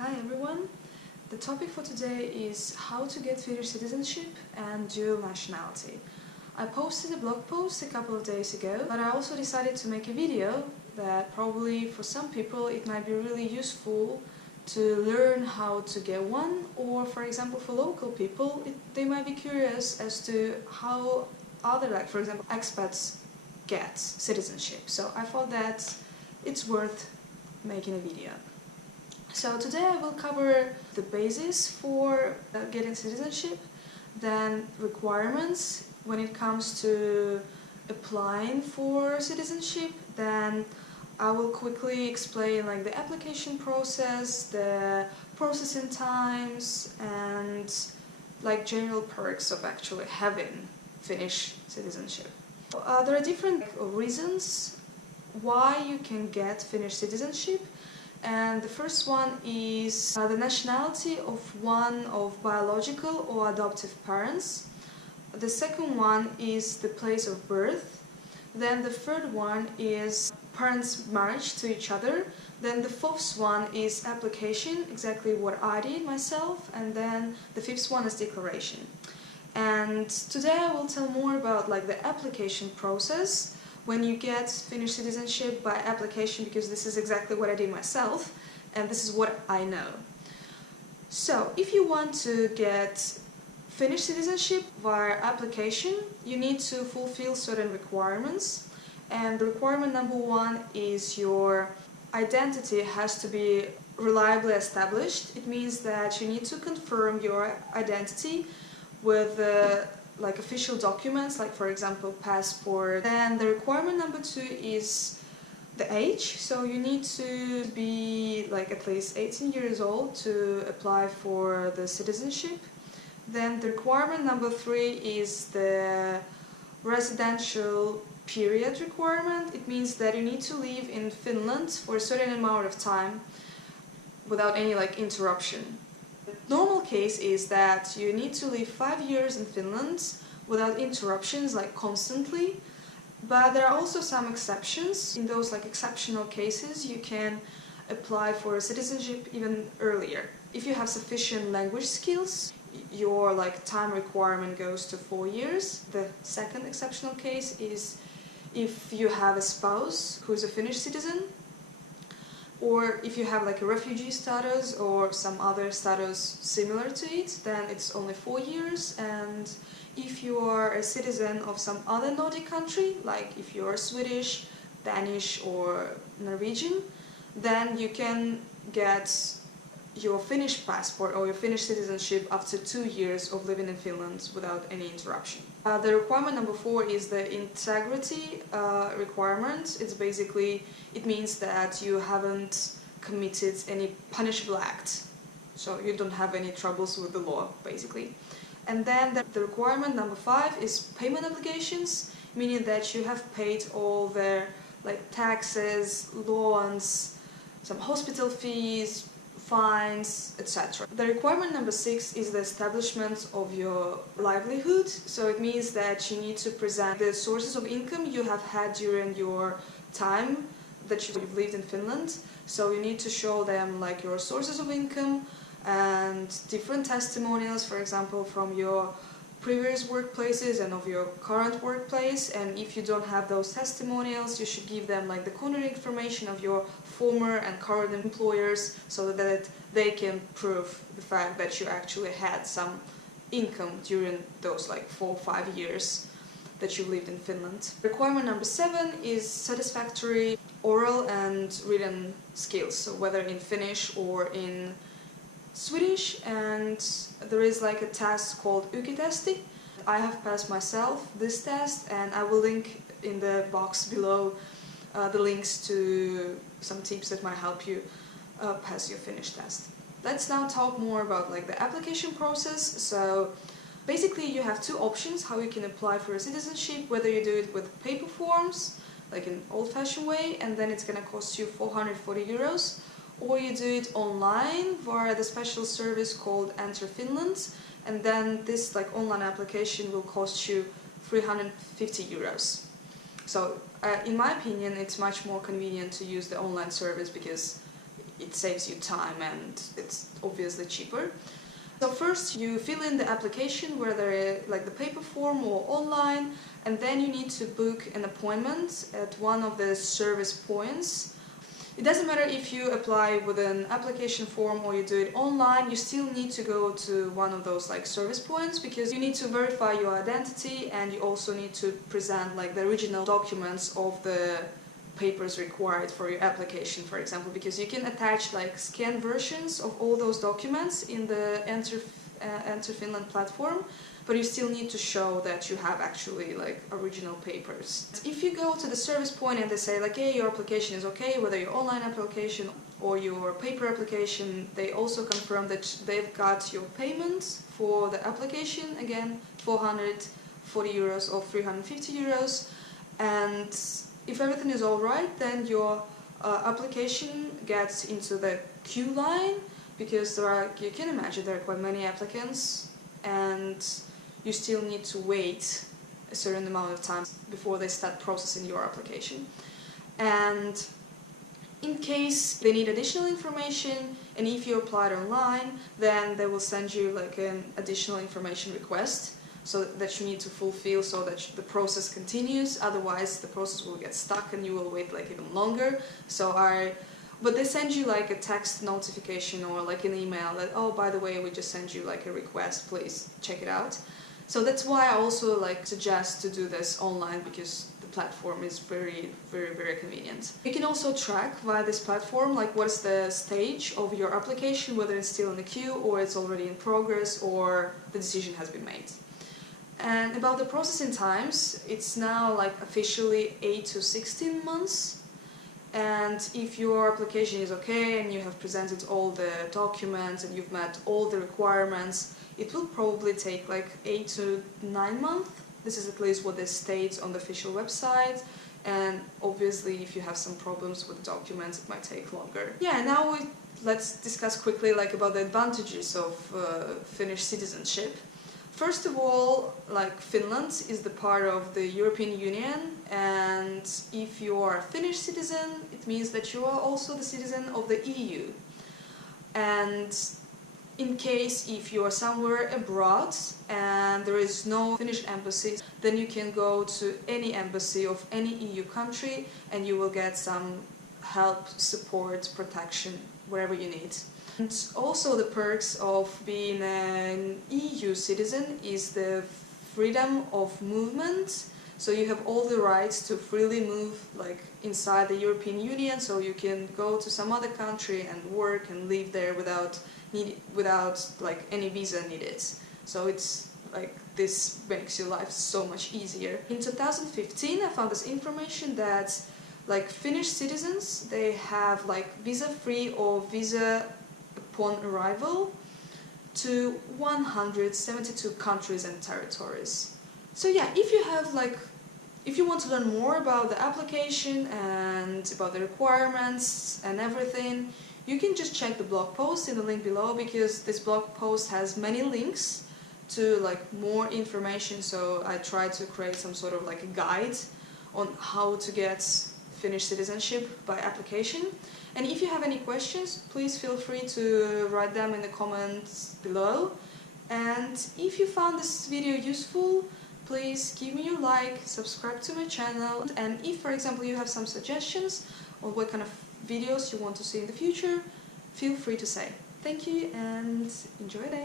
Hi everyone! The topic for today is how to get Finnish citizenship and dual nationality. I posted a blog post a couple of days ago, but I also decided to make a video that probably for some people it might be really useful to learn how to get one, or for example for local people they might be curious as to how other, like for example expats, get citizenship. So I thought that it's worth making a video. So today I will cover the basis for getting citizenship, then requirements when it comes to applying for citizenship, then I will quickly explain like the application process, the processing times, and like general perks of actually having Finnish citizenship. There are different reasons why you can get Finnish citizenship. And the first one is the nationality of one of biological or adoptive parents. The second one is the place of birth. Then the third one is parents' marriage to each other. Then the fourth one is application, exactly what I did myself. And then the fifth one is declaration. And today I will tell more about like the application process when you get Finnish citizenship by application, because this is exactly what I did myself and this is what I know. So if you want to get Finnish citizenship via application, you need to fulfill certain requirements, and the requirement number one is your identity has to be reliably established. It means that you need to confirm your identity with like official documents, like for example passport. And the requirement number two is the age, so you need to be like at least 18 years old to apply for the citizenship. Then the requirement number three is the residential period requirement. It means that you need to live in Finland for a certain amount of time without any like interruption. The normal case is that you need to live 5 years in Finland without interruptions, like constantly, but there are also some exceptions. In those like exceptional cases you can apply for citizenship even earlier. If you have sufficient language skills, your like time requirement goes to 4 years. The second exceptional case is if you have a spouse who is a Finnish citizen, or if you have like a refugee status or some other status similar to it, then it's only 4 years. And if you are a citizen of some other Nordic country, like if you are Swedish, Danish or Norwegian, then you can get your Finnish passport or your Finnish citizenship after 2 years of living in Finland without any interruption. The requirement number four is the integrity requirement. It's basically, it means that you haven't committed any punishable act, so you don't have any troubles with the law basically. And then the requirement number five is payment obligations, meaning that you have paid all the like taxes, loans, some hospital fees, fines, etc. The requirement number six is the establishment of your livelihood. So it means that you need to present the sources of income you have had during your time that you've lived in Finland. So you need to show them like your sources of income and different testimonials, for example from your previous workplaces and of your current workplace. And if you don't have those testimonials, you should give them like the contact information of your former and current employers, so that they can prove the fact that you actually had some income during those like 4 or 5 years that you lived in Finland. Requirement number seven is satisfactory oral and written skills, so whether in Finnish or in Swedish. And there is like a test called ykitesti. I have passed myself this test, and I will link in the box below the links to some tips that might help you pass your Finnish test. Let's now talk more about like the application process. So basically you have two options how you can apply for a citizenship, whether you do it with paper forms, like an old-fashioned way, and then it's gonna cost you 440 euros, or you do it online via the special service called Enter Finland, and then this like online application will cost you 350 euros. So in my opinion it's much more convenient to use the online service, because it saves you time and it's obviously cheaper. So first you fill in the application, whether like the paper form or online, and then you need to book an appointment at one of the service points. It doesn't matter if you apply with an application form or you do it online, you still need to go to one of those like service points, because you need to verify your identity and you also need to present like the original documents of the papers required for your application, for example, because you can attach like scanned versions of all those documents in the Enter Finland platform, but you still need to show that you have actually like original papers. If you go to the service point and they say like, hey, your application is okay, whether your online application or your paper application, they also confirm that they've got your payment for the application, again 440 euros or 350 euros, and if everything is alright, then your application gets into the queue line, because you can imagine there are quite many applicants and you still need to wait a certain amount of time before they start processing your application. And in case they need additional information, and if you applied online, then they will send you like an additional information request, so that you need to fulfill, so that the process continues. Otherwise the process will get stuck and you will wait like even longer. But they send you like a text notification or like an email that, oh, by the way, we just sent you like a request, please check it out. So that's why I also like suggest to do this online, because the platform is very, very, very convenient. You can also track via this platform like what is the stage of your application, whether it's still in the queue or it's already in progress or the decision has been made. And about the processing times, it's now like officially 8 to 16 months. And if your application is okay and you have presented all the documents and you've met all the requirements, it will probably take like 8 to 9 months. This is at least what it states on the official website. And obviously if you have some problems with the documents, it might take longer. Yeah, now let's discuss quickly like about the advantages of Finnish citizenship. First of all, like Finland is the part of the European Union, and if you are a Finnish citizen, it means that you are also the citizen of the EU. And in case if you are somewhere abroad and there is no Finnish embassy, then you can go to any embassy of any EU country and you will get some help, support, protection, wherever you need. And also the perks of being an EU citizen is the freedom of movement. So you have all the rights to freely move like inside the European Union, so you can go to some other country and work and live there without like any visa needed. So it's like this makes your life so much easier. In 2015 I found this information that like Finnish citizens, they have like visa-free or visa upon arrival to 172 countries and territories. So yeah, if you want to learn more about the application and about the requirements and everything, you can just check the blog post in the link below, because this blog post has many links to like more information. So I tried to create some sort of like a guide on how to get Finnish citizenship by application. And if you have any questions, please feel free to write them in the comments below. And if you found this video useful, please give me a like, subscribe to my channel, and if, for example, you have some suggestions on what kind of videos you want to see in the future, feel free to say. Thank you and enjoy that!